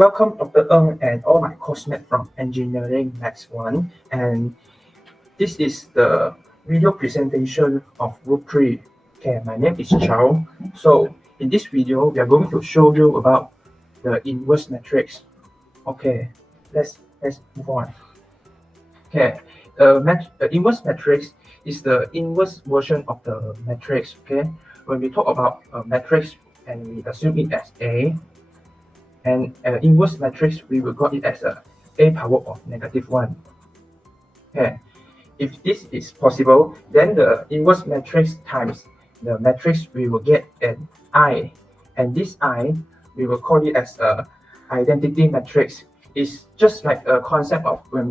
Welcome Dr. Ng and all my coursemate from Engineering Max 1, and this is the video presentation of Group 3. Okay, my name is Chow. So in this video, we are going to show you about the inverse matrix. Okay, let's move on. Okay, the inverse matrix is the inverse version of the matrix. Okay, when we talk about a matrix and we assume it as A, and inverse matrix, we will got it as a power of -1. Okay, if this is possible, then the inverse matrix times the matrix, we will get an I, and this I, we will call it as a identity matrix. It's just like a concept of when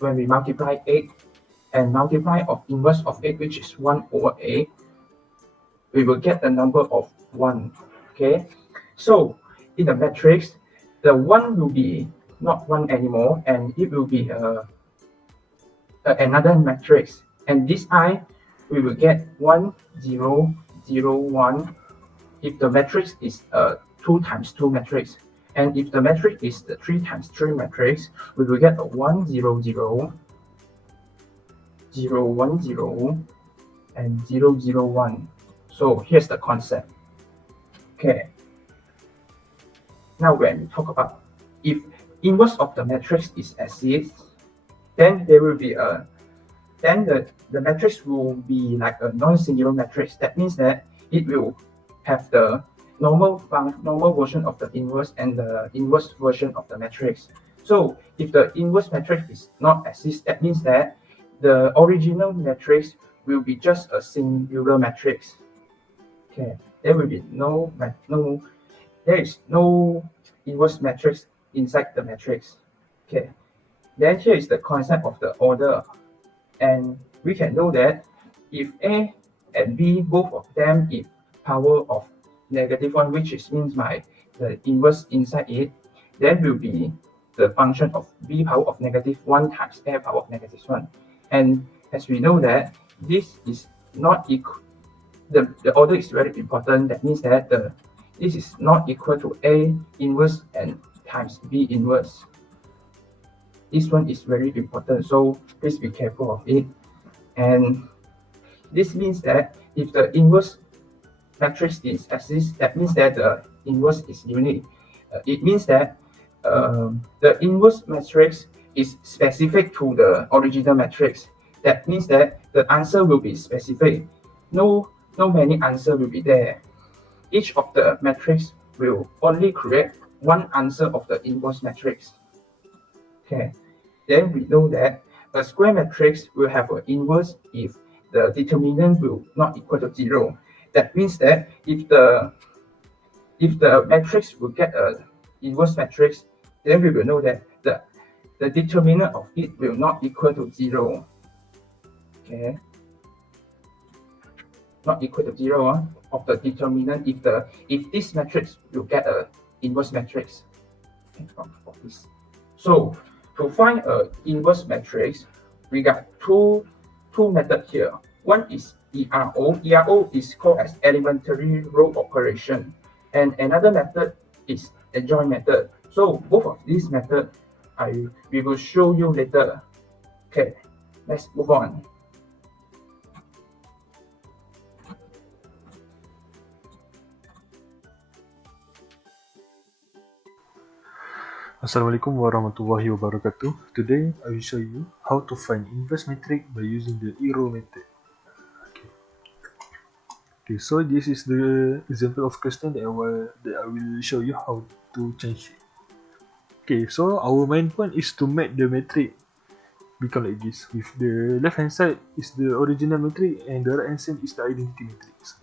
we multiply 8 and multiply of inverse of 8, which is 1 over 8, we will get the number of 1. Okay, so in the matrix, the 1 will be not 1 anymore, and it will be another matrix. And this I, we will get 1, 0, 0, 1. If the matrix is a 2 times 2 matrix, and if the matrix is the 3 times 3 matrix, we will get a 1, 0, 0, 0, 1, 0, and 0, 0, 1. So here's the concept. Okay. Now when we talk about if inverse of the matrix is exists, then there will be the matrix will be like a non-singular matrix. That means that it will have the normal version of the inverse and the inverse version of the matrix. So if the inverse matrix is not exist, that means that the original matrix will be just a singular matrix. Okay, there will be there is no inverse matrix inside the matrix. Okay, then here is the concept of the order, and we can know that if A and B, both of them, if power of -1, which means the inverse inside it, then will be the function of B power of -1 times A power of -1. And as we know that this is not equal, the order is very important. That means that this is not equal to A inverse and times B inverse. This one is very important, so please be careful of it. And this means that if the inverse matrix is exists, that means that the inverse is unique. It means that the inverse matrix is specific to the original matrix. That means that the answer will be specific. No many answer will be there. Each of the matrix will only create one answer of the inverse matrix. Okay, then we know that a square matrix will have an inverse if the determinant will not equal to 0. That means that if the matrix will get an inverse matrix, then we will know that the determinant of it will not equal to 0. Okay, not equal to 0 of the determinant if this matrix will get an inverse matrix. Okay, for this. So to find an inverse matrix, we got two methods here. One is ERO. ERO is called as elementary row operation, and another method is adjoint method. So both of these methods we will show you later. Okay, let's move on. Assalamualaikum warahmatullahi wabarakatuh. Today I will show you how to find inverse matrix by using the ERO method. Okay, so this is the example of question that I will show you how to change it. Okay, so our main point is to make the matrix become like this, with the left hand side is the original matrix and the right hand side is the identity matrix.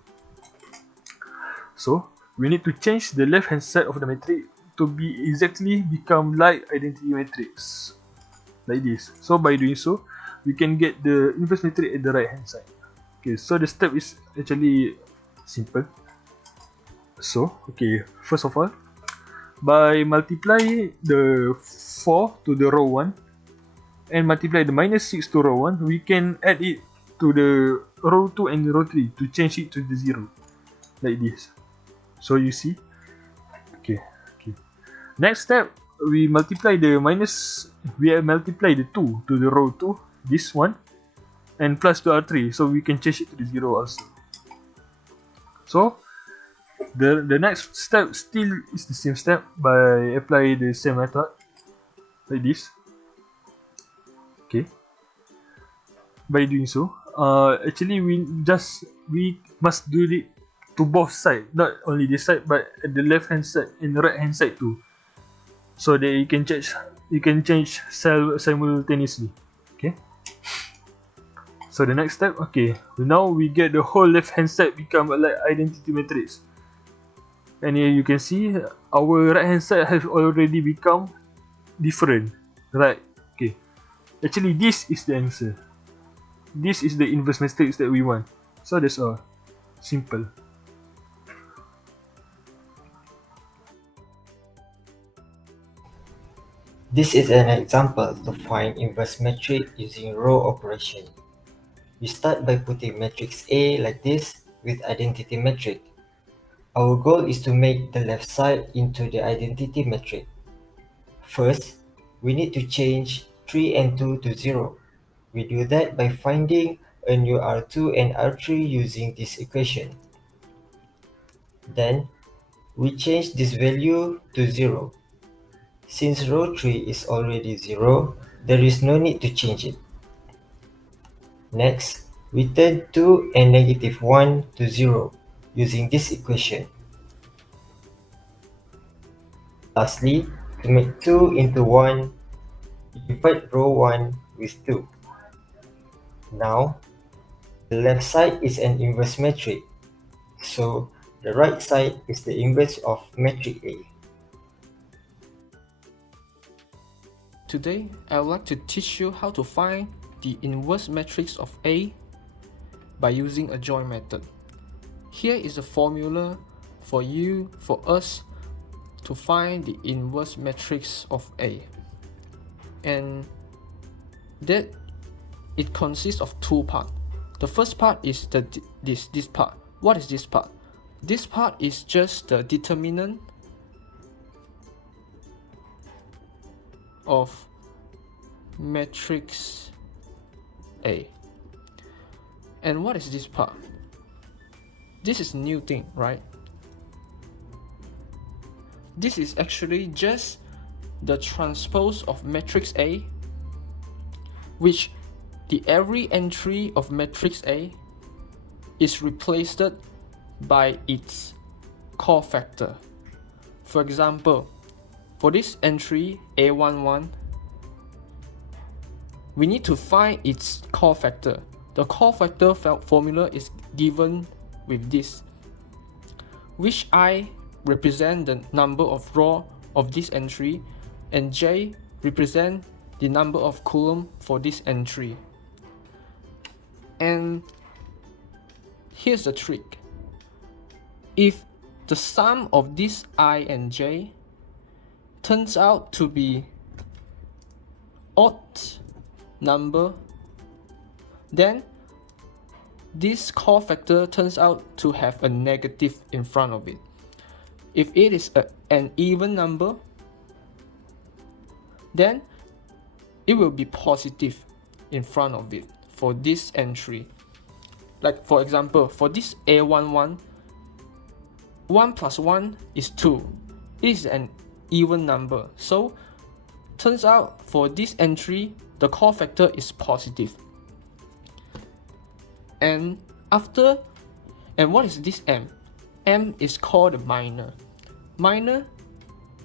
So we need to change the left hand side of the matrix to be exactly become like identity matrix, like this. So by doing so, we can get the inverse matrix at the right hand side. Okay, so the step is actually simple. So okay, first of all, by multiply the 4 to the row 1 and multiply the -6 to row 1, we can add it to the row 2 and row 3 to change it to the 0, like this. So you see, okay. Next step, we multiply the 2 to the row 2, this one, and plus to R3, so we can change it to the 0 also. So the next step still is the same step by apply the same method like this. Okay. By doing so, actually we must do it to both sides, not only this side but at the left hand side and the right hand side too, so that you can change simultaneously. Okay. So the next step, okay, now we get the whole left hand side become like identity matrix, and here you can see our right hand side has already become different, right? Okay, actually this is the answer. This is the inverse matrix that we want. So that's all. Simple. This is an example to find inverse matrix using row operation. We start by putting matrix A like this with identity matrix. Our goal is to make the left side into the identity matrix. First, we need to change 3 and 2 to 0. We do that by finding a new R2 and R3 using this equation. Then, we change this value to 0. Since row 3 is already 0, there is no need to change it. Next, we turn 2 and -1 to 0 using this equation. Lastly, to make 2 into 1, we divide row 1 with 2. Now, the left side is an inverse matrix, so the right side is the inverse of matrix A. Today, I would like to teach you how to find the inverse matrix of A by using a join method. Here is a formula for us to find the inverse matrix of A, and that it consists of two parts. The first part is this part. What is this part? This part is just the determinant of matrix A. And what is this part? This is new thing, right? This is actually just the transpose of matrix A, which the every entry of matrix A is replaced by its cofactor. For example, for this entry A11, we need to find its cofactor. The cofactor formula is given with this, which I represent the number of row of this entry and J represent the number of column for this entry. And here's the trick. If the sum of this I and J turns out to be odd number, then this cofactor turns out to have a negative in front of it. If it is an even number, then it will be positive in front of it for this entry. Like for example, for this A11, 1 plus 1 is 2. It is an even number. So turns out for this entry, the cofactor is positive. And what is this M? M is called the minor. Minor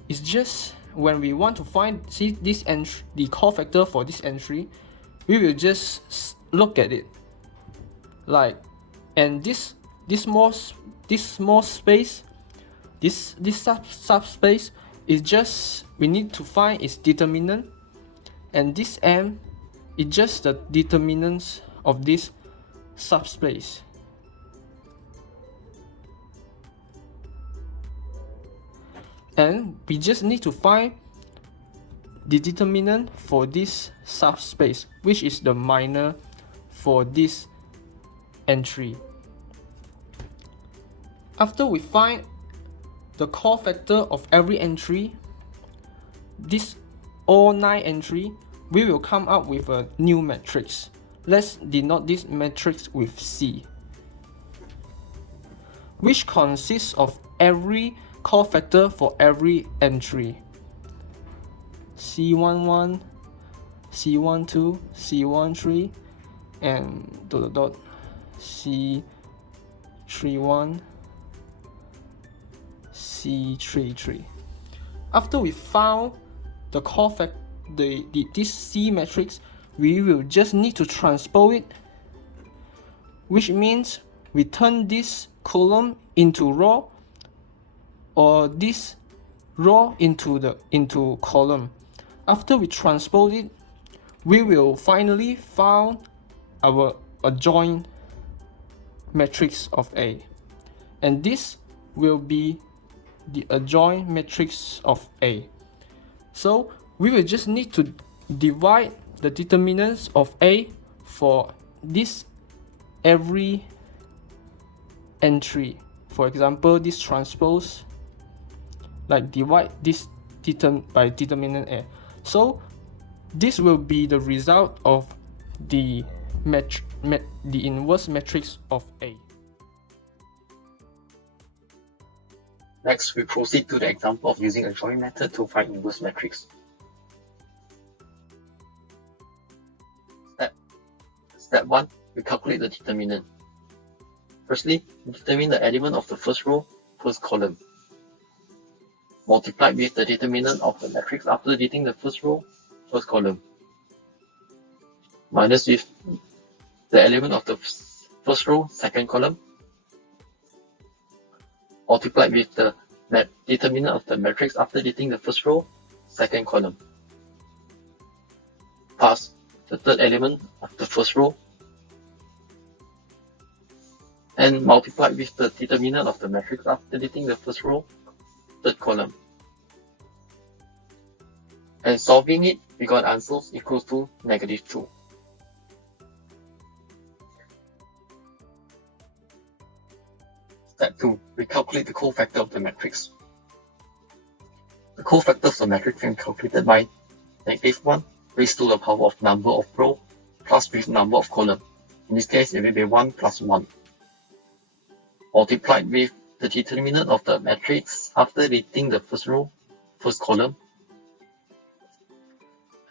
is just when we want to find this entry, the cofactor for this entry, we will just look at it. Like, and this small space, this subspace is just, we need to find its determinant, and this M is just the determinants of this subspace. And we just need to find the determinant for this subspace, which is the minor for this entry. After we find the cofactor of every entry this all 9 entry, we will come up with a new matrix. Let's denote this matrix with C, which consists of every cofactor for every entry. C11, C12, C13, and C31, C33. After we found the cofactor, this C matrix, we will just need to transpose it, which means we turn this column into row, or this row into column. After we transpose it, we will finally find our adjoint matrix of A, and this will be the adjoint matrix of A. So we will just need to divide the determinants of A for this every entry. For example, this transpose, like divide this by determinant A. So this will be the result of the inverse matrix of A. Next, we proceed to the example of using a joint method to find inverse matrix. Step 1, we calculate the determinant. Firstly, determine the element of the first row, first column, multiplied with the determinant of the matrix after deleting the first row, first column, minus with the element of the first row, second column, multiplied with the determinant of the matrix after deleting the first row, second column, plus the third element of the first row, and multiplied with the determinant of the matrix after deleting the first row, third column. And solving it, we got answers equals to -2. Step 2, we calculate the cofactor of the matrix. The cofactor of the matrix can be calculated by -1 raised to the power of number of row plus with number of column. In this case, it will be 1 plus 1. Multiplied with the determinant of the matrix after deleting the first row, first column.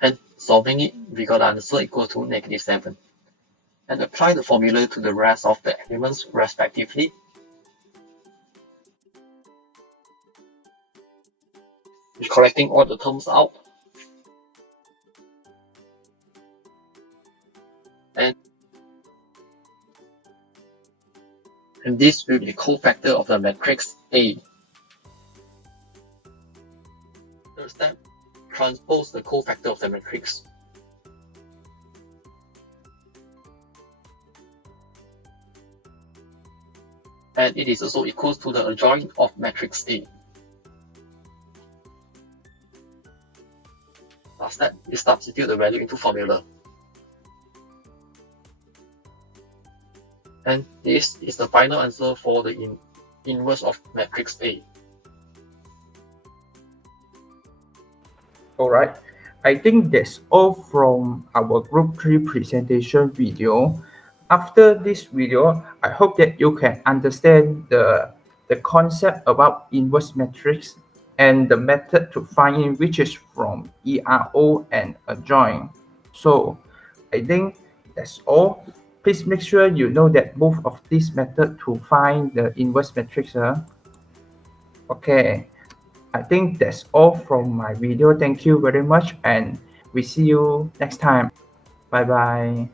And solving it, we got the answer equal to -7. And apply the formula to the rest of the elements respectively. With correcting all the terms out. And this will be the cofactor of the matrix A. Third step, transpose the cofactor of the matrix. And it is also equals to the adjoint of matrix A. Last step is substitute the value into formula. And this is the final answer for the inverse of matrix A. Alright, I think that's all from our group 3 presentation video. After this video, I hope that you can understand the concept about inverse matrix and the method to find it, which is from ERO and adjoint. So I think that's all. Please make sure you know that both of these methods to find the inverse matrix. Okay, I think that's all from my video. Thank you very much, and we see you next time. Bye bye.